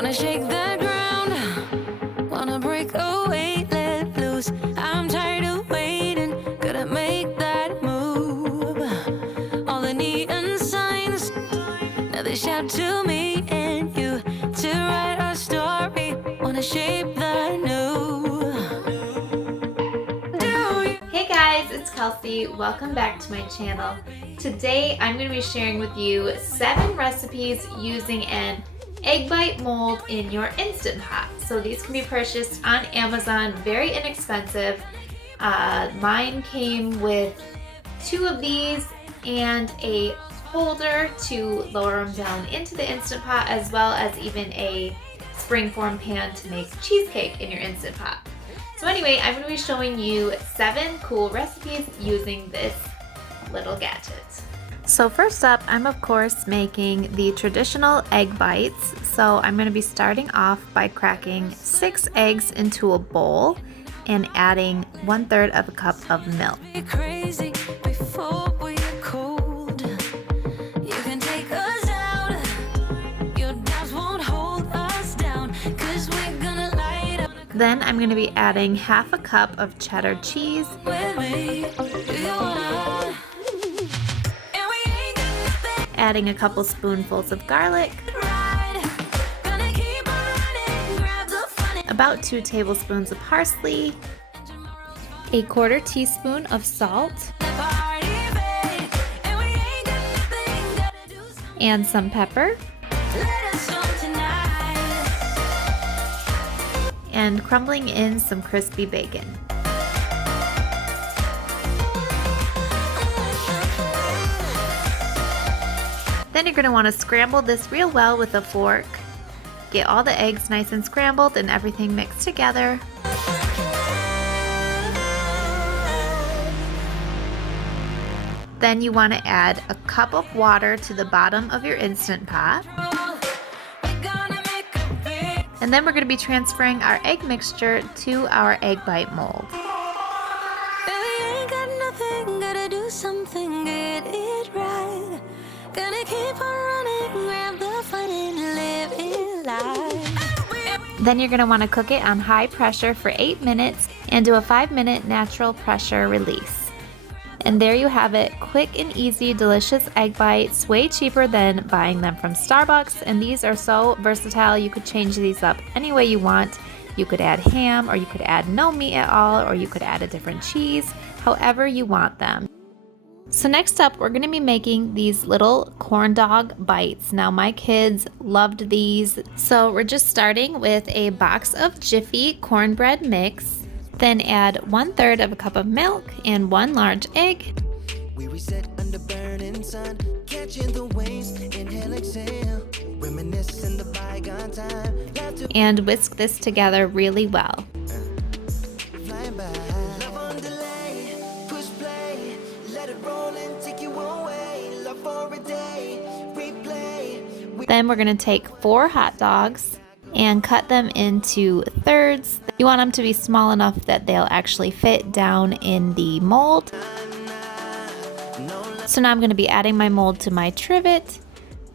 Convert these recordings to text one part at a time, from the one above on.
Wanna shake the ground, wanna break away, let loose. I'm tired of waiting, gotta make that move. All the neon signs, now they shout to me and you to write our story. Wanna shape the new. Hey guys, it's Kelsey. Welcome back to my channel. Today I'm going to be sharing with you 7 recipes using an egg bite mold in your Instant Pot. So these can be purchased on Amazon, very inexpensive. Mine came with 2 of these and a holder to lower them down into the Instant Pot, as well as even a springform pan to make cheesecake in your Instant Pot. So anyway, I'm going to be showing you 7 cool recipes using this little gadget. So first up, I'm of course making the traditional egg bites. So I'm going to be starting off by cracking 6 eggs into a bowl and adding 1/3 of a cup of milk. Then I'm going to be adding half a cup of cheddar cheese, adding a couple spoonfuls of garlic, about 2 tablespoons of parsley, a 1/4 teaspoon of salt, and some pepper, and crumbling in some crispy bacon. Then you're going to want to scramble this real well with a fork. Get all the eggs nice and scrambled and everything mixed together. Then you want to add a cup of water to the bottom of your Instant Pot. And then we're going to be transferring our egg mixture to our egg bite mold. Then you're going to want to cook it on high pressure for 8 minutes and do a 5-minute natural pressure release. And there you have it, quick and easy, delicious egg bites, way cheaper than buying them from Starbucks. And these are so versatile, you could change these up any way you want. You could add ham, or you could add no meat at all, or you could add a different cheese, however you want them. So next up, we're going to be making these little corn dog bites. Now my kids loved these, so we're just starting with a box of Jiffy cornbread mix. Then add 1/3 of a cup of milk and 1 large egg. We reset under burning sun, catching the waves, inhale, exhale, reminiscing the bygone time. And whisk this together really well. Then we're going to take 4 hot dogs and cut them into thirds. You want them to be small enough that they'll actually fit down in the mold. So now I'm going to be adding my mold to my trivet,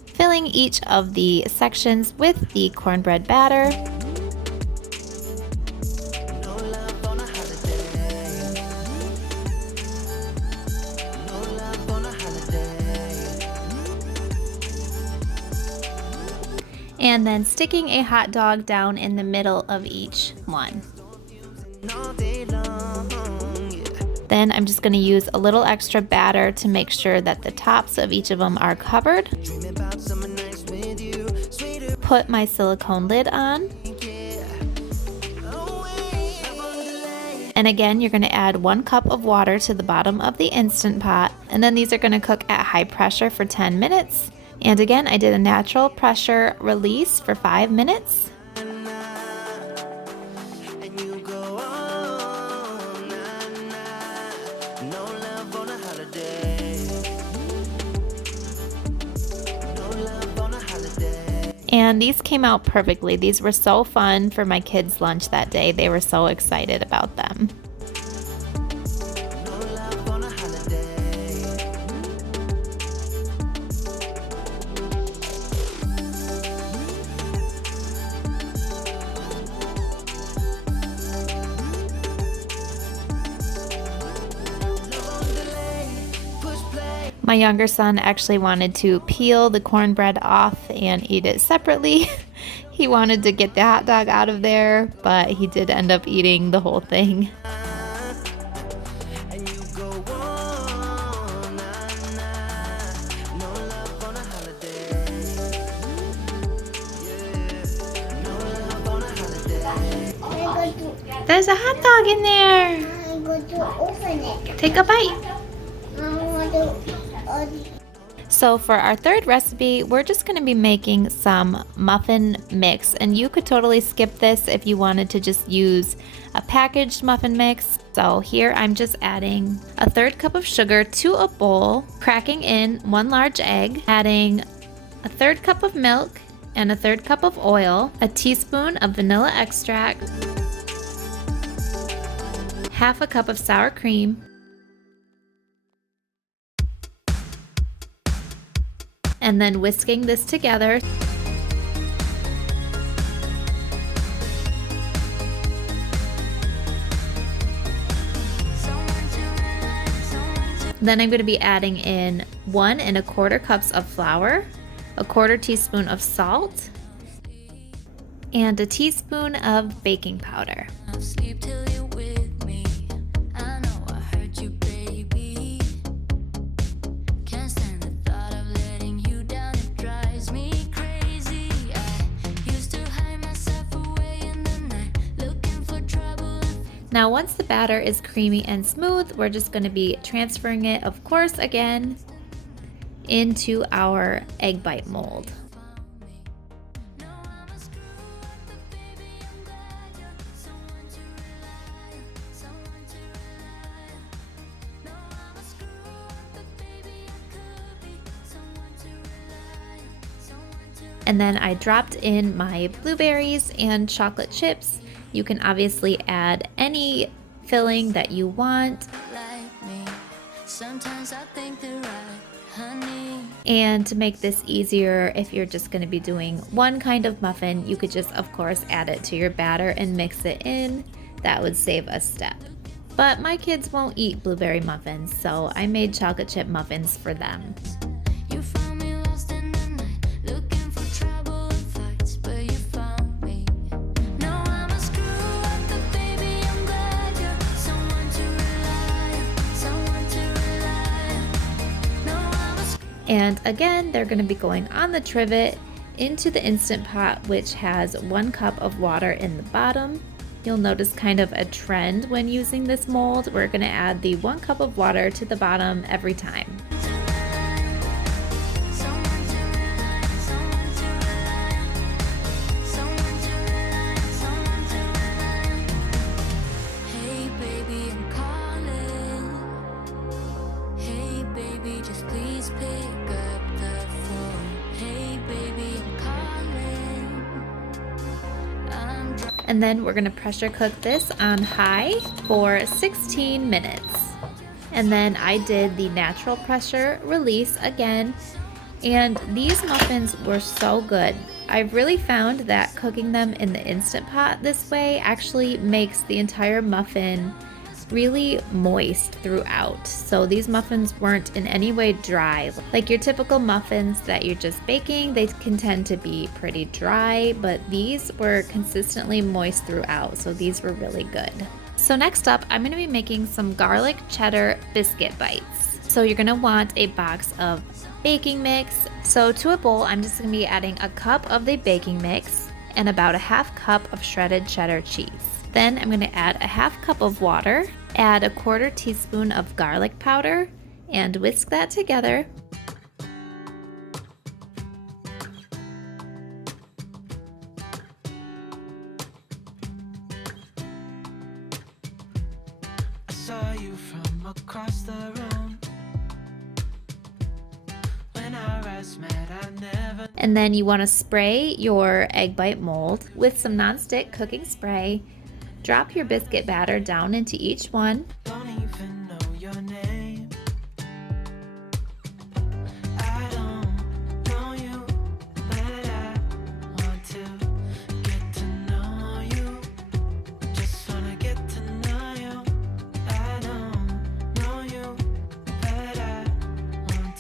filling each of the sections with the cornbread batter. And then sticking a hot dog down in the middle of each one. Then I'm just going to use a little extra batter to make sure that the tops of each of them are covered. Put my silicone lid on. And again, you're going to add 1 cup of water to the bottom of the Instant Pot. And then these are going to cook at high pressure for 10 minutes. And again, I did a natural pressure release for 5 minutes. And these came out perfectly. These were so fun for my kids' lunch that day. They were so excited about them. My younger son actually wanted to peel the cornbread off and eat it separately. He wanted to get the hot dog out of there, but he did end up eating the whole thing. There's a hot dog in there. I'm going to open it. Take a bite. I want to. So for our third recipe, we're just going to be making some muffin mix, and you could totally skip this if you wanted to just use a packaged muffin mix. So here I'm just adding a 1/3 cup of sugar to a bowl, cracking in 1 large egg, adding a 1/3 cup of milk and a 1/3 cup of oil, a teaspoon of vanilla extract, 1/2 cup of sour cream, and then whisking this together. Then I'm going to be adding in 1 1/4 cups of flour, a 1/4 teaspoon of salt, and a teaspoon of baking powder. Now once the batter is creamy and smooth, we're just going to be transferring it, of course, again, into our egg bite mold. And then I dropped in my blueberries and chocolate chips. You can obviously add any filling that you want. And to make this easier, if you're just going to be doing one kind of muffin, you could just, of course, add it to your batter and mix it in. That would save a step. But my kids won't eat blueberry muffins, so I made chocolate chip muffins for them. And again, they're going to be going on the trivet into the Instant Pot, which has 1 cup of water in the bottom. You'll notice kind of a trend when using this mold. We're going to add the 1 cup of water to the bottom every time. And then we're going to pressure cook this on high for 16 minutes. And then I did the natural pressure release again. And these muffins were so good. I've really found that cooking them in the Instant Pot this way actually makes the entire muffin really moist throughout. So these muffins weren't in any way dry. Like your typical muffins that you're just baking, they can tend to be pretty dry, but these were consistently moist throughout. So these were really good. So next up, I'm going to be making some garlic cheddar biscuit bites. So you're going to want a box of baking mix. So to a bowl, I'm just going to be adding a cup of the baking mix and about a 1/2 cup of shredded cheddar cheese. Then I'm going to add a 1/2 cup of water, add a 1/4 teaspoon of garlic powder, and whisk that together. I saw you from across the room. When our eyes met, I never. And then you want to spray your egg bite mold with some nonstick cooking spray. Drop your biscuit batter down into each one. Don't even know your name. I don't know you, but I want to get to know you. Just wanna get to know you. I don't know you, but I want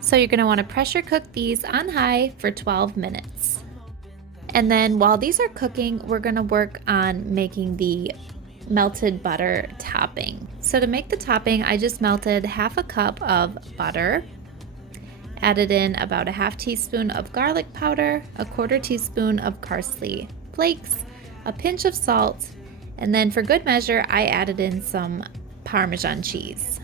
So you're going to want to pressure cook these on high for 12 minutes. And then while these are cooking, we're going to work on making the melted butter topping. So to make the topping, I just melted half a cup of butter, added in about a half teaspoon of garlic powder, a quarter teaspoon of parsley flakes, a pinch of salt, and then for good measure, I added in some Parmesan cheese.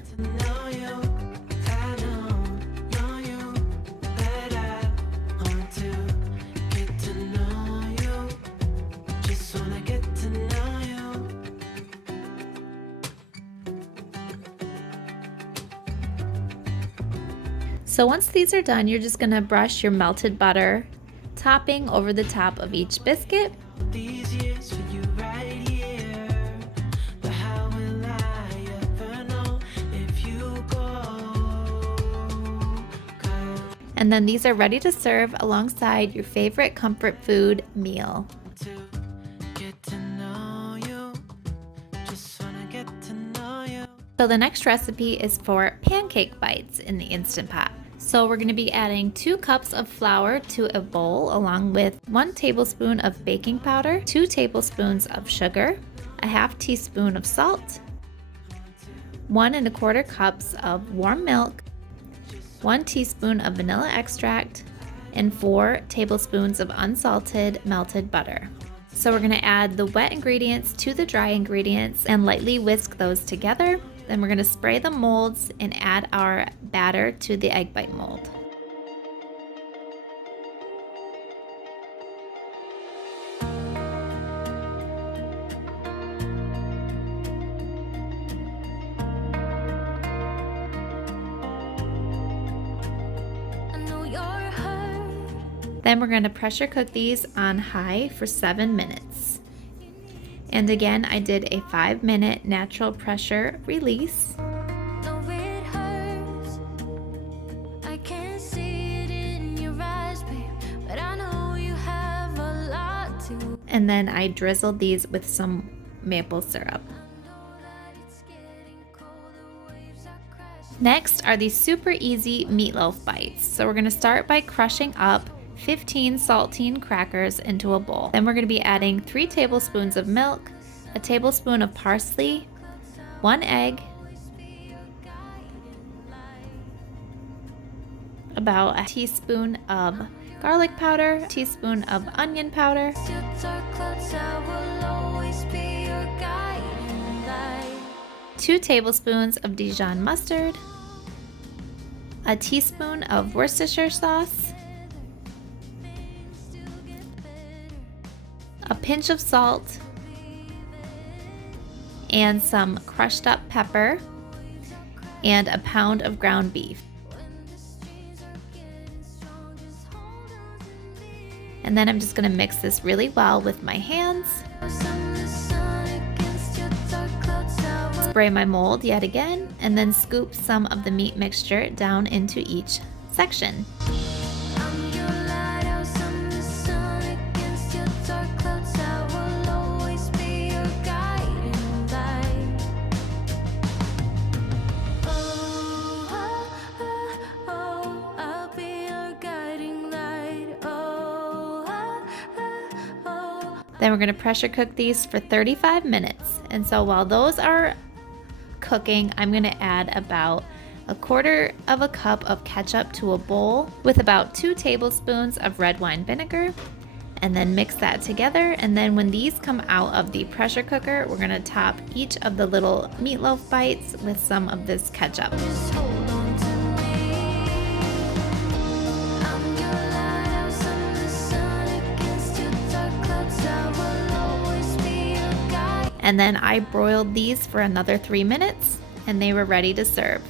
So once these are done, you're just gonna brush your melted butter topping over the top of each biscuit. And then these are ready to serve alongside your favorite comfort food meal. So the next recipe is for pancake bites in the Instant Pot. So we're going to be adding 2 cups of flour to a bowl along with 1 tablespoon of baking powder, 2 tablespoons of sugar, a half teaspoon of salt, 1 1/4 cups of warm milk, 1 teaspoon of vanilla extract, and 4 tablespoons of unsalted melted butter. So we're going to add the wet ingredients to the dry ingredients and lightly whisk those together. Then we're going to spray the molds and add our batter to the egg bite mold. Then we're going to pressure cook these on high for 7 minutes. And again, I did a 5-minute natural pressure release. And then I drizzled these with some maple syrup. Next are these super easy meatloaf bites. So we're going to start by crushing up 15 saltine crackers into a bowl. Then we're going to be adding 3 tablespoons of milk, a tablespoon of parsley, 1 egg, about a teaspoon of garlic powder, a teaspoon of onion powder, 2 tablespoons of Dijon mustard, a teaspoon of Worcestershire sauce, a pinch of salt, and some crushed up pepper, and a pound of ground beef. And then I'm just going to mix this really well with my hands. Spray my mold yet again, and then scoop some of the meat mixture down into each section. Then we're going to pressure cook these for 35 minutes. And so while those are cooking, I'm going to add about 1/4 cup of ketchup to a bowl with about 2 tablespoons of red wine vinegar, and then mix that together. And then when these come out of the pressure cooker, we're going to top each of the little meatloaf bites with some of this ketchup. And then I broiled these for another 3 minutes, and they were ready to serve.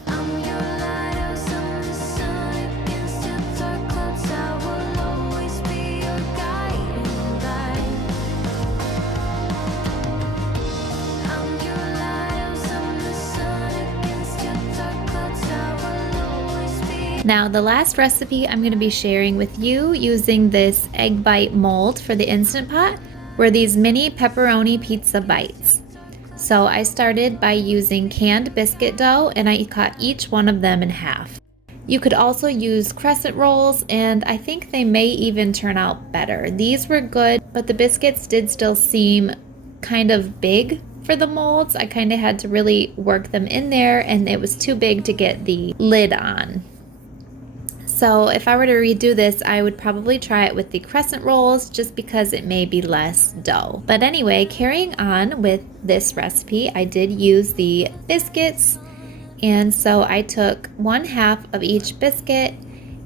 Now the last recipe I'm going to be sharing with you using this egg bite mold for the Instant Pot were these mini pepperoni pizza bites. So I started by using canned biscuit dough, and I cut each one of them in half. You could also use crescent rolls, and I think they may even turn out better. These were good, but the biscuits did still seem kind of big for the molds. I kind of had to really work them in there, and it was too big to get the lid on. So if I were to redo this, I would probably try it with the crescent rolls just because it may be less dough. But anyway, carrying on with this recipe, I did use the biscuits. And so I took 1/2 of each biscuit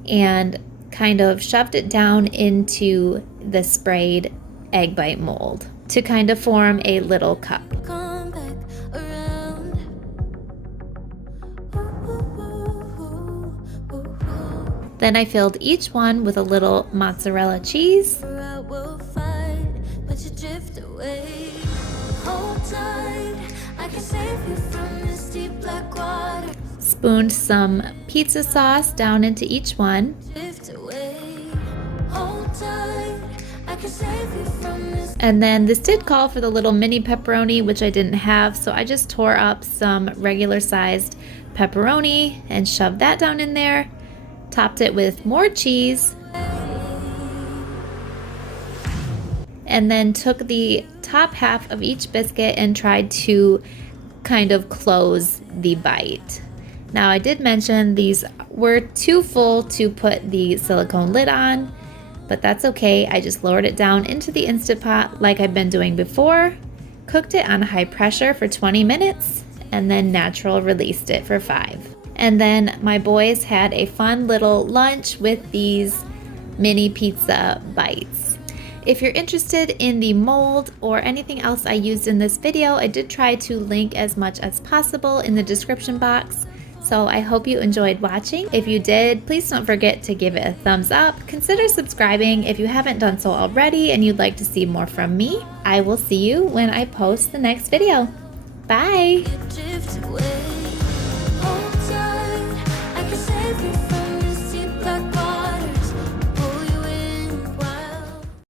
and kind of shoved it down into the sprayed egg bite mold to kind of form a little cup. Come back around. Ooh, ooh, ooh, ooh, ooh. Then I filled each one with a little mozzarella cheese. I will fight, but you drift away. Hold tight, I can save you from this deep black water. Spooned some pizza sauce down into each one. Drift away. Hold tight, I can save you from this. And then this did call for the little mini pepperoni, which I didn't have, so I just tore up some regular sized pepperoni and shoved that down in there. Topped it with more cheese. And then took the top half of each biscuit and tried to kind of close the bite. Now I did mention these were too full to put the silicone lid on, but that's okay. I just lowered it down into the Instant Pot like I've been doing before, cooked it on high pressure for 20 minutes, and then natural released it for 5. And then my boys had a fun little lunch with these mini pizza bites. If you're interested in the mold or anything else I used in this video, I did try to link as much as possible in the description box. So I hope you enjoyed watching. If you did, please don't forget to give it a thumbs up. Consider subscribing if you haven't done so already and you'd like to see more from me. I will see you when I post the next video. Bye! Drift away.